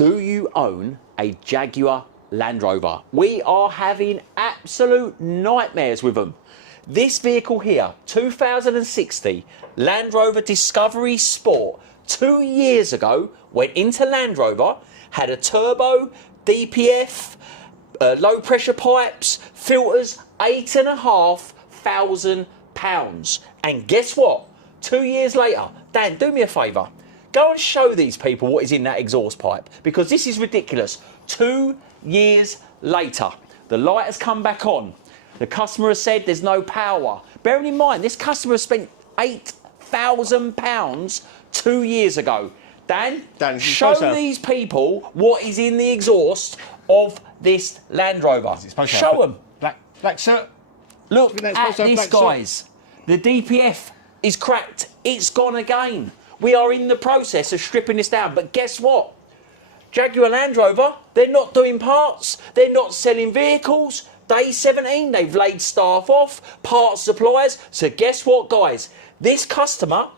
Do you own a Jaguar Land Rover? We are having absolute nightmares with them. This vehicle here, 2060 Land Rover Discovery Sport, 2 years ago, went into Land Rover, had a turbo, DPF, low pressure pipes, filters, £8,500. And guess what? 2 years later, Dan, do me a favour. Go and show these people what is in that exhaust pipe, because this is ridiculous. 2 years later, the light has come back on. The customer has said there's no power. Bearing in mind, this customer has spent £8,000 2 years ago. Dan, show these people what is in the exhaust of this Land Rover. Show them. Black soot. Look at this, guys. The DPF is cracked. It's gone again. We are in the process of stripping this down. But guess what? Jaguar Land Rover, they're not doing parts. They're not selling vehicles. Day 17, they've laid staff off, parts suppliers. So guess what, guys? This customer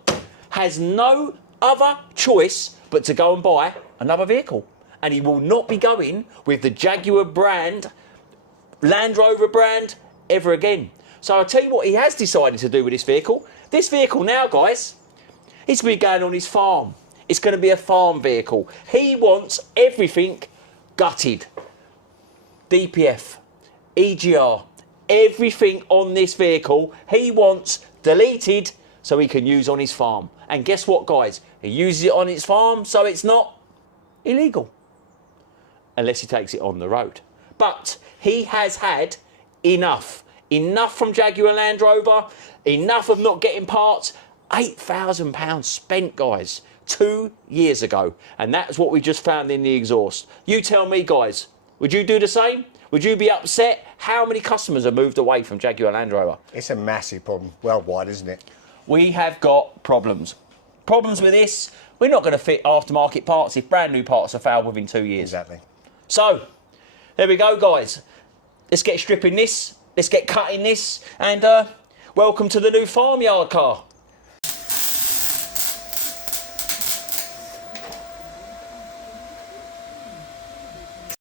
has no other choice but to go and buy another vehicle. And he will not be going with the Jaguar brand, Land Rover brand, ever again. So I'll tell you what he has decided to do with this vehicle. This vehicle now, guys, it's going to be going on his farm. It's going to be a farm vehicle. He wants everything gutted. DPF, EGR, everything on this vehicle he wants deleted so he can use on his farm. And guess what, guys? He uses it on his farm, so it's not illegal. Unless he takes it on the road. But he has had enough. Enough from Jaguar Land Rover. Enough of not getting parts. £8,000 spent, guys, 2 years ago. And that's what we just found in the exhaust. You tell me, guys, would you do the same? Would you be upset? How many customers have moved away from Jaguar Land Rover? It's a massive problem worldwide, isn't it? We have got problems. Problems with this. We're not going to fit aftermarket parts if brand new parts have failed within 2 years. Exactly. So, there we go, guys. Let's get stripping this. Let's get cutting this. And welcome to the new farmyard car.